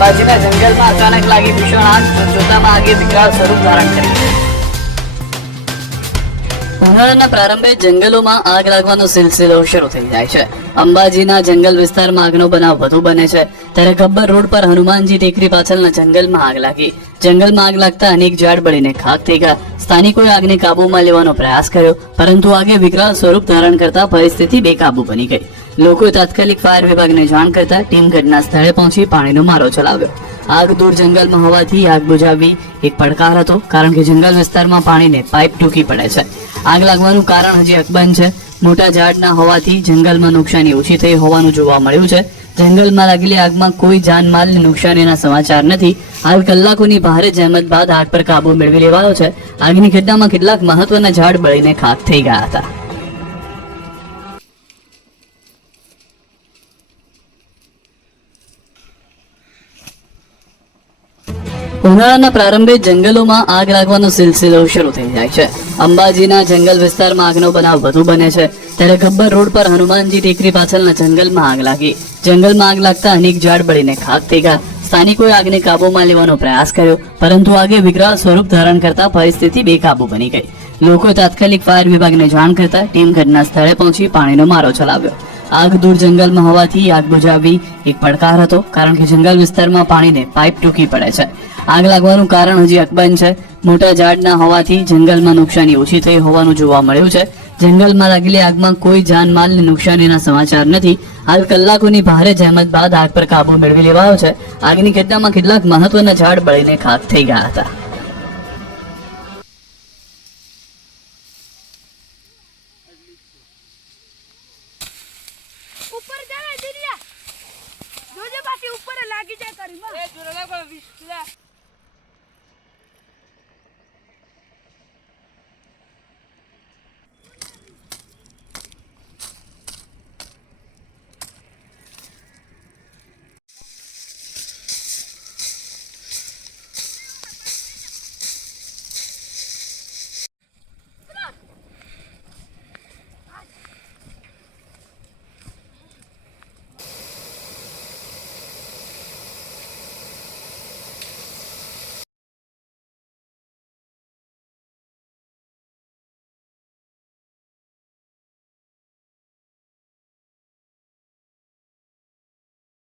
અંબાજીના જંગલમાં અચાનક લાગી ભીષણ આગ, જોતજોતામાં આગે વિકરાળ સ્વરૂપ ધારણ કરી. ઉનાળાના પ્રારંભે જંગલોમાં આગ લાગવાનો સિલસિલો શરૂ થઈ જાય છે. અંબાજીના જંગલ વિસ્તારમાં આગનો બનાવ વધુ બને છે, ત્યારે ગબ્બર રોડ પર હનુમાનજી ટેકરી પાછળના જંગલમાં આગ લાગી. જંગલમાં આગ લાગતા અનેક ઝાડ બળીને ખાક થઈ ગયા. સ્થાનિકોએ આગને કાબૂમાં લેવાનો પ્રયાસ કર્યો, પરંતુ આગે વિકરાળ સ્વરૂપ ધારણ કરતા પરિસ્થિતિ બેકાબુ બની ગઈ. લોકોએ તાત્કાલિક ફાયર વિભાગને જાણ કરતા ટીમ ઘટના સ્થળે પહોંચી પાણીનો મારો ચલાવ્યો. આગ દૂર જંગલમાં હોવાથી આગ બુઝાવવી એક પડકાર હતો, કારણ કે જંગલ વિસ્તારમાં પાણીને પાઇપ ટૂંકી પડે છે. આગ લાગવાનું કારણ હજી અકબંધ છે. મોટા ઝાડના હોવાથી જંગલમાં નુકસાની ઓછી થઈ હોવાનું જોવા મળ્યું છે. જંગલમાં લાગેલી આગમાં કોઈ જાનમાલની નુકસાનીના સમાચાર નથી. હાલ કલાકોની ભારે જહેમત બાદ આગ પર કાબુ મેળવી લેવાયો છે. આગની ઘટનામાં કેટલાક મહત્વના ઝાડ બળીને ખાક થઈ ગયા હતા. ઉનાળાના પ્રારંભે જંગલોમાં આગ લાગવાનો સિલસિલો શરૂ થઈ જાય છે. અંબાજીના જંગલ વિસ્તારમાં આગનો બનાવ વધુ બને છે, ત્યારે ગબ્બર રોડ પર હનુમાનજી ટેકરી પાછળના જંગલમાં આગ લાગી. જંગલમાં આગ લાગતા અનેક ઝાડ બળીને ખાક થઈ ગયા. સ્થાનિકોએ આગને કાબૂમાં લેવાનો પ્રયાસ કર્યો, પરંતુ આગે વિકરાળ સ્વરૂપ ધારણ કરતા પરિસ્થિતિ બેકાબુ બની ગઈ. લોકોએ તાત્કાલિક ફાયર વિભાગને જાણ કરતા ટીમ ઘટના સ્થળે પહોંચી પાણીનો મારો ચલાવ્યો. આગ દૂર જંગલમાં હોવાથી આગ બુઝાવવી એક પડકાર હતો, કારણ કે જંગલ વિસ્તારમાં પાણીને પાઇપ ટૂંકી પડે છે. આગ લાગવાનું કારણ હજી અકબંધ છે. મોટા ઝાડના હોવાથી જંગલમાં નુકસાની ઓછી થઈ હોવાનું જોવા મળ્યું છે. જંગલમાં લાગેલી આગમાં કોઈ જાનમાલની નુકસાનીના સમાચાર નથી. હાલ કલાકોની ભારે જહેમત બાદ આગ પર કાબુ મેળવી લેવાયો છે. આગની ઘટનામાં કેટલાક મહત્વના ઝાડ બળીને ખાક થઈ ગયા હતા. ઉપર જાવે દીરિયા જોજે બાકી ઉપર લાગી જાય કરી માં એ જોરા લાગો 20